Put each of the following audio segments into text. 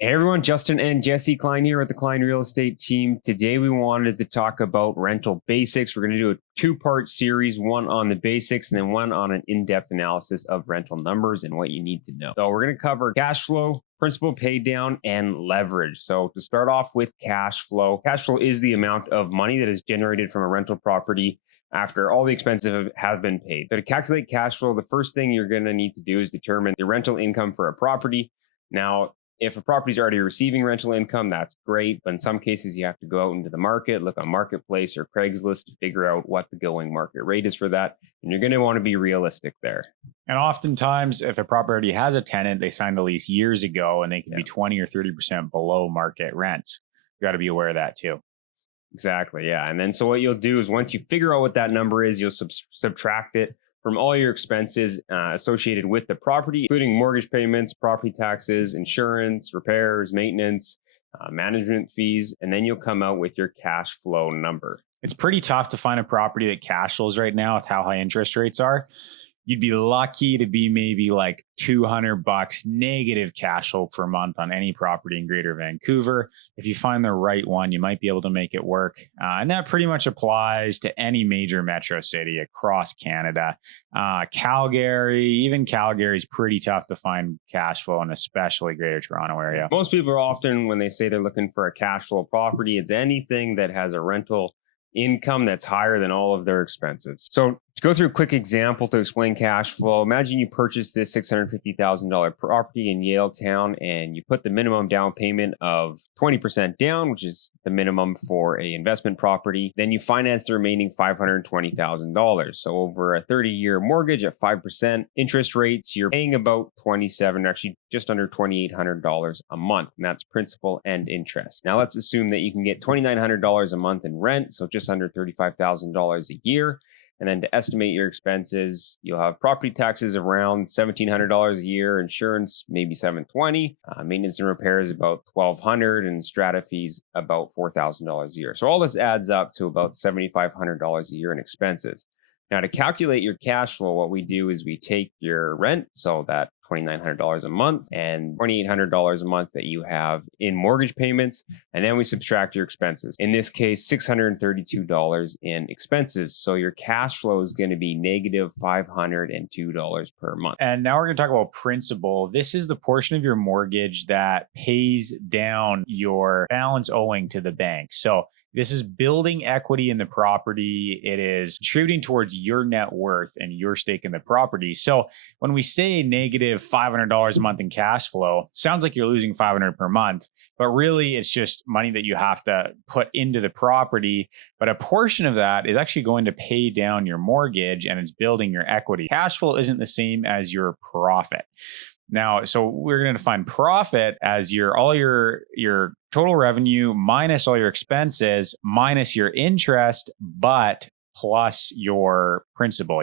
Hey everyone, Justin and Jesse Klein here with the Klein Real Estate team. Today we wanted to talk about rental basics. We're going to do a two-part series, one on the basics and then one on an in-depth analysis of rental numbers and what you need to know. So we're going to cover cash flow, principal pay down, and leverage. So to start off with cash flow is the amount of money that is generated from a rental property after all the expenses have been paid. So to calculate cash flow, the first thing you're going to need to do is determine the rental income for a property. Now, if a property is already receiving rental income, that's great. But in some cases, you have to go out into the market, look on Marketplace or Craigslist to figure out what the going market rate is for that. And you're going to want to be realistic there. And oftentimes, if a property has a tenant, they signed a lease years ago and they can be 20 or 30% below market rents. You got to be aware of that too. Exactly. Yeah. And then so what you'll do is once you figure out what that number is, you'll subtract it from all your expenses associated with the property, including mortgage payments, property taxes, insurance, repairs, maintenance, management fees, and then you'll come out with your cash flow number. It's pretty tough to find a property that cash flows right now with how high interest rates are. You'd be lucky to be maybe like $200 negative cash flow per month on any property in Greater Vancouver. If you find the right one, you might be able to make it work. And that pretty much applies to any major metro city across Canada. Calgary, even Calgary is pretty tough to find cash flow, and especially Greater Toronto area. Most people are often, when they say they're looking for a cash flow property, it's anything that has a rental income that's higher than all of their expenses. So to go through a quick example to explain cash flow, imagine you purchase this $650,000 property in Yaletown and you put the minimum down payment of 20% down, which is the minimum for an investment property. Then you finance the remaining $520,000. So over a 30-year mortgage at 5% interest rates, you're paying about actually just under $2,800 a month. And that's principal and interest. Now let's assume that you can get $2,900 a month in rent, so just under $35,000 a year. And then to estimate your expenses, you'll have property taxes around $1,700 a year, insurance maybe $720, maintenance and repairs about $1,200, and strata fees about $4,000 a year. So all this adds up to about $7,500 a year in expenses. Now to calculate your cash flow, what we do is we take your rent, so that $2,900 a month and $2,800 a month that you have in mortgage payments, and then we subtract your expenses. In this case, $632 in expenses. So your cash flow is going to be negative $502 per month. And now we're going to talk about principal. This is the portion of your mortgage that pays down your balance owing to the bank. So this is building equity in the property. It is contributing towards your net worth and your stake in the property. So when we say negative $500 a month in cash flow, sounds like you're losing $500 per month, but really it's just money that you have to put into the property. But a portion of that is actually going to pay down your mortgage and it's building your equity. Cash flow isn't the same as your profit. Now, so we're going to define profit as all your total revenue minus all your expenses minus your interest, but plus your principal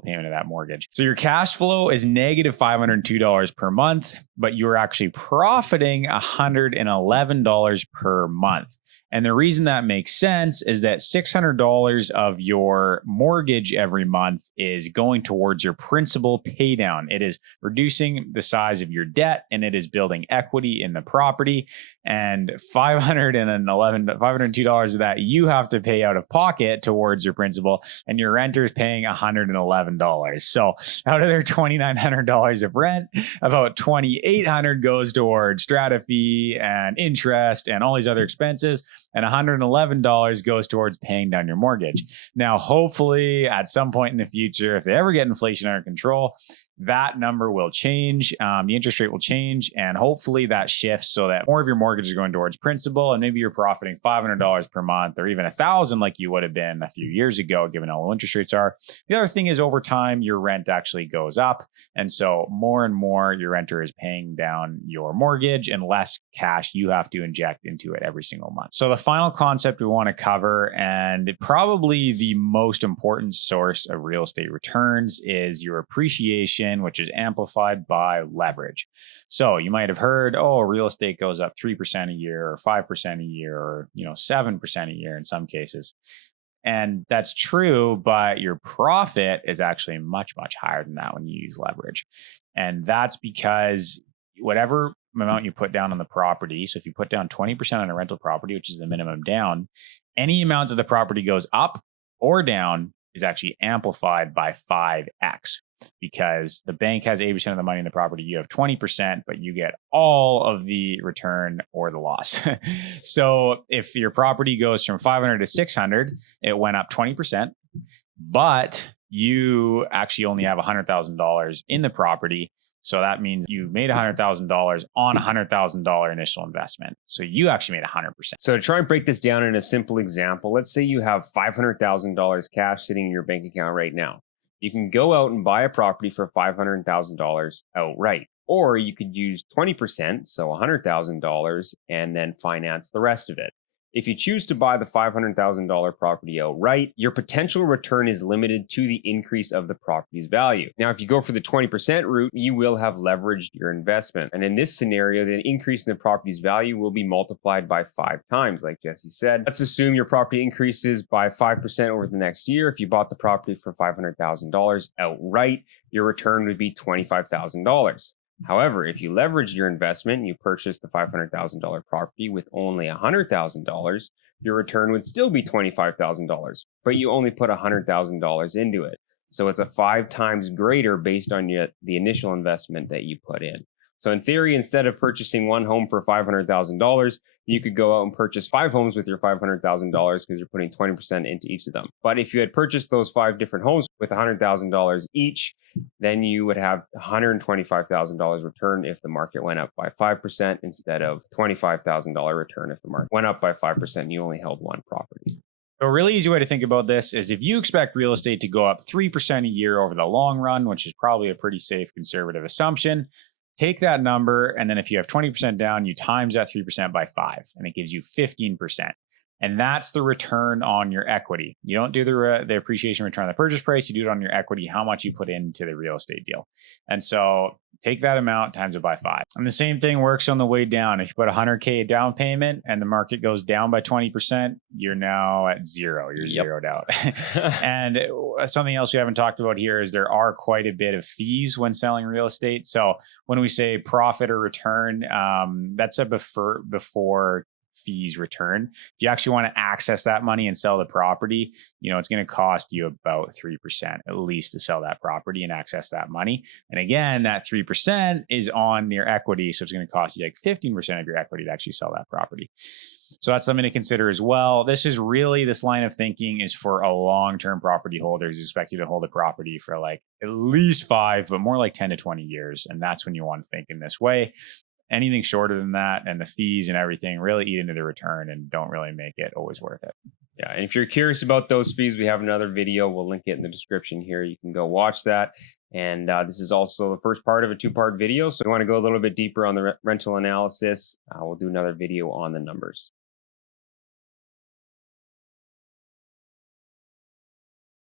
payment of that mortgage. So your cash flow is negative $502 per month, but you're actually profiting $111 per month. And the reason that makes sense is that $600 of your mortgage every month is going towards your principal pay down. It is reducing the size of your debt and it is building equity in the property. And $502 of that you have to pay out of pocket towards your principal, and your renter is paying $111. So out of their $2,900 of rent, about $2,800 goes towards strata fee and interest and all these other expenses, and $111 goes towards paying down your mortgage. Now, hopefully at some point in the future, if they ever get inflation under control, that number will change. The interest rate will change, and hopefully that shifts so that more of your mortgage is going towards principal, and maybe you're profiting $500 per month or even $1,000 like you would have been a few years ago, given how low interest rates are. The other thing is over time, your rent actually goes up. And so more and more your renter is paying down your mortgage and less cash you have to inject into it every single month. So the final concept we want to cover, and probably the most important source of real estate returns, is your appreciation, which is amplified by leverage. So you might have heard, oh, real estate goes up 3% a year or 5% a year or 7% a year in some cases. And that's true, but your profit is actually much, much higher than that when you use leverage. And that's because whatever amount you put down on the property. So if you put down 20% on a rental property, which is the minimum down, any amount of the property goes up or down is actually amplified by 5x, because the bank has 80% of the money in the property. You have 20%, but you get all of the return or the loss. So if your property goes from 500 to 600, it went up 20%, but you actually only have $100,000 in the property. So that means you made $100,000 on a $100,000 initial investment. So you actually made 100%. So to try and break this down in a simple example, let's say you have $500,000 cash sitting in your bank account right now. You can go out and buy a property for $500,000 outright, or you could use 20%, so $100,000, and then finance the rest of it. If you choose to buy the $500,000 property outright, your potential return is limited to the increase of the property's value. Now, if you go for the 20% route, you will have leveraged your investment. And in this scenario, the increase in the property's value will be multiplied by 5 times, like Jesse said. Let's assume your property increases by 5% over the next year. If you bought the property for $500,000 outright, your return would be $25,000. However, if you leverage your investment and you purchase the $500,000 property with only $100,000, your return would still be $25,000, but you only put $100,000 into it. So it's a 5 times greater based on the initial investment that you put in. So in theory, instead of purchasing one home for $500,000, you could go out and purchase 5 homes with your $500,000 because you're putting 20% into each of them. But if you had purchased those 5 different homes with $100,000 each, then you would have $125,000 return if the market went up by 5% instead of $25,000 return if the market went up by 5% and you only held one property. A really easy way to think about this is if you expect real estate to go up 3% a year over the long run, which is probably a pretty safe conservative assumption, take that number, and then if you have 20% down, you times that 3% by 5, and it gives you 15%. And that's the return on your equity. You don't do the appreciation return on the purchase price. You do it on your equity, how much you put into the real estate deal. And so take that amount, times it by 5. And the same thing works on the way down. If you put $100K down payment and the market goes down by 20%, you're now at zero. You're zeroed out. And something else we haven't talked about here is there are quite a bit of fees when selling real estate. So when we say profit or return, that's a before fees return. If you actually want to access that money and sell the property, it's going to cost you about 3% at least to sell that property and access that money. And again, that 3% is on your equity. So it's going to cost you like 15% of your equity to actually sell that property. So that's something to consider as well. This line of thinking is for a long-term property holders who expect you to hold a property for like at least 5, but more like 10 to 20 years. And that's when you want to think in this way. Anything shorter than that and the fees and everything really eat into the return and don't really make it always worth it. Yeah. And if you're curious about those fees, we have another video. We'll link it in the description here. You can go watch that. And this is also the first part of a 2-part video. So if you want to go a little bit deeper on the rental analysis, we'll do another video on the numbers.